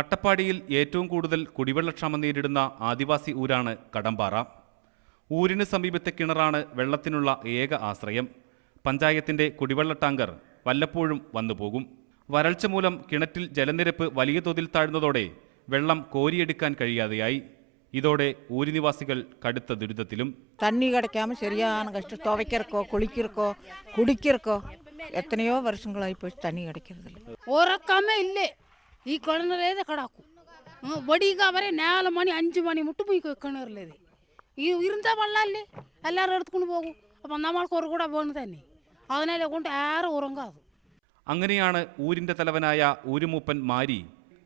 അട്ടപ്പാടിയിൽ ഏറ്റവും കൂടുതൽ കുടിവെള്ളക്ഷാമം നേരിടുന്ന ആദിവാസി ഊരാണ് കടമ്പാറ. ഊരിന് സമീപത്തെ കിണറാണ് വെള്ളത്തിനുള്ള ഏക ആശ്രയം. പഞ്ചായത്തിന്റെ കുടിവെള്ള ടാങ്കർ വല്ലപ്പോഴും വന്നുപോകും. വരൾച്ച മൂലം കിണറ്റിൽ ജലനിരപ്പ് വലിയ തോതിൽ താഴ്ന്നതോടെ വെള്ളം കോരിയെടുക്കാൻ കഴിയാതെയായി. ഇതോടെ ഊരുനിവാസികൾ കടുത്ത ദുരിതത്തിലും. തണ്ണി കിടക്കാമ ശരിയാണ് കഷ്ടം. തുവയ്ക്കറക്കോ കുളിക്കറക്കോ കുടിക്കറക്കോ എത്രയോ വർഷങ്ങളായി പോയി തണ്ണി കിടക്കരുതില്ല. ഉറക്കമേ ഇല്ലേ, ഈ കിണറേത് കിടക്കും. വടിക വരെ 4 മണി 5 മണി മുട്ട് പോയി കിണറിലേത്. ഈ ഇരുന്ന വെള്ളമല്ലേ എല്ലാവരും എടുത്തുകൊണ്ട് പോകും. അപ്പം നമ്മൾക്ക് ഒരു കൂടെ വേണം തന്നെ, അതിനെ കൊണ്ട് ആരും ഉറങ്ങാതെ. അങ്ങനെയാണ് ഊരിന്റെ തലവനായ ഊരുമൂപ്പൻ മാരി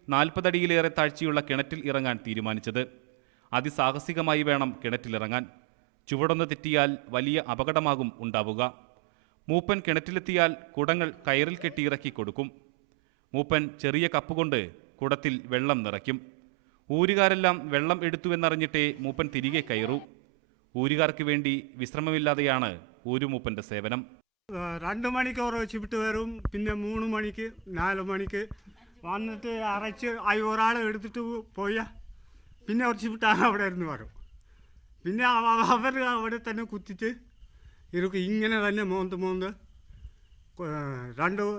40 അടിയിലേറെ താഴ്ചയുള്ള കിണറ്റിൽ ഇറങ്ങാൻ തീരുമാനിച്ചത്. അതിസാഹസികമായി വേണം കിണറ്റിലിറങ്ങാൻ. ചുവടൊന്ന് തെറ്റിയാൽ വലിയ അപകടമാകും ഉണ്ടാവുക. മൂപ്പൻ കിണറ്റിലെത്തിയാൽ കുടങ്ങൾ കയറിൽ കെട്ടി ഇറക്കി കൊടുക്കും. മൂപ്പൻ ചെറിയ കപ്പുകൊണ്ട് കുടത്തിൽ വെള്ളം നിറയ്ക്കും. ഊരുകാരെല്ലാം വെള്ളം എടുത്തുവെന്നറിഞ്ഞിട്ടേ മൂപ്പൻ തിരികെ കയറൂ. ഊരുകാർക്ക് വേണ്ടി വിശ്രമമില്ലാതെയാണ് ഊരുമൂപ്പൻ്റെ സേവനം. 2 മണിക്ക് ഉറച്ചിട്ട് വരും, പിന്നെ 3 മണിക്ക് 4 മണിക്ക് വന്നിട്ട് അരച്ച് ഒരാളെ എടുത്തിട്ട് പോയാൽ പിന്നെ ഉറച്ചിട്ടാണ് അവിടെ ഇരുന്ന് വരും. പിന്നെ അവർ അവിടെ തന്നെ കുത്തിച്ച് ഇതൊക്കെ ഇങ്ങനെ തന്നെ മോന്ത്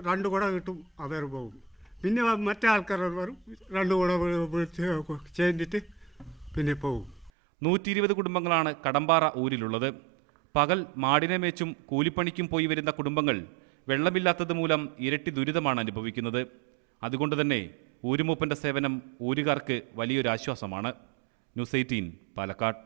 രണ്ട് കുട കിട്ടും, അവർ പോകും. പിന്നെ മറ്റേ ആൾക്കാർ വരും, 2 കുട വിളിച്ച് ചേർന്നിട്ട് പിന്നെ പോകും. 120 കുടുംബങ്ങളാണ് കടമ്പാറ ഊരിലുള്ളത്. പകൽ മാടിനെ മേച്ചും കൂലിപ്പണിക്കും പോയി വരുന്ന കുടുംബങ്ങൾ വെള്ളമില്ലാത്തത് മൂലം ഇരട്ടി ദുരിതമാണ് അനുഭവിക്കുന്നത്. അതുകൊണ്ട് തന്നെ ഊരുമൂപ്പൻ്റെ സേവനം ഊരുകാർക്ക് വലിയൊരാശ്വാസമാണ്. ന്യൂസ് 18 പാലക്കാട്.